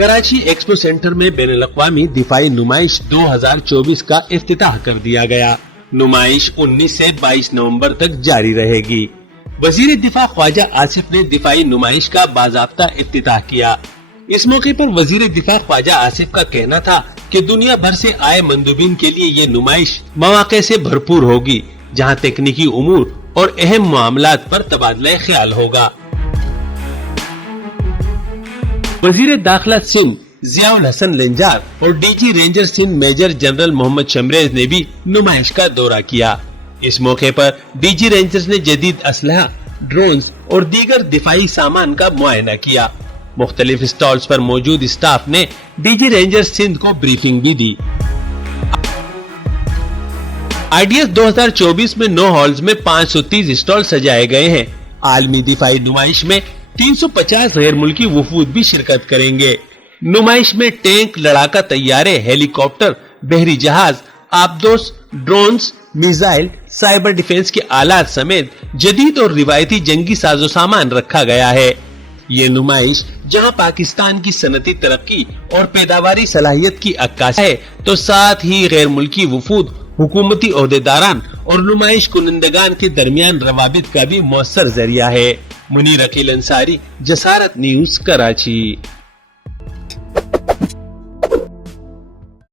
Karachi expo centre में बैनुल-अक़वामी दिफाई नुमाइश 2024 का इफ्तिताह कर दिया गया। नुमाइश 19 से 22 नवंबर तक जारी रहेगी। वजीर दिफा ख्वाजा आसिफ ने दिफाई नुमाइश का बाज़ाब्ता इफ्तिताह किया। इस मौके पर वजीर दिफा ख्वाजा आसिफ का कहना था कि दुनिया भर से आए मंदूबिन के लिए ये नुमाइश मौके से भरपूर होगी, जहां तकनीकी उमूर और अहम मामलात पर तबादला ख्याल होगा। वजीर दाखिला सिंध ज़ियाउल हसन लंजार और DG ranger Sindh major general Mohammad Shamrez ने भी नुमाइश का दौरा किया। इस मौके पर डीजी रेंजर्स ने जदीद असलहा, ड्रोन्स और दीगर दिफाई सामान का मुआयना किया। मुख्तलिफ स्टॉल्स पर मौजूद स्टाफ ने डीजी रेंजर्स सिंध को ब्रीफिंग भी दी। आईडीएस 2024 में 9 हॉल्स में 530 स्टॉल सजाए गए हैं। आलमी दिफाई नुमाइश में 350 गैर मुल्की वफूद भी शिरकत करेंगे। नुमाइश में टैंक, लड़ाका तैयारे, हेलीकॉप्टर, बहरी जहाज, आबदोस, ड्रोन्स, मिसाइल, साइबर डिफेंस के आलात समेत जदीद और रिवायती जंगी साजो सामान रखा गया है। ये नुमाइश जहां पाकिस्तान की सनती तरक्की और पैदावारी सलाहियत की अक्कासी है, तो साथ ही गैर मुल्की वफूद, हुकूमती ओहदेदारान और नुमाइश कुनंदगान के दरमियान रवाबित का भी मौसर जरिया है। मुनीर अकील अंसारी, जसारत न्यूज, कराची।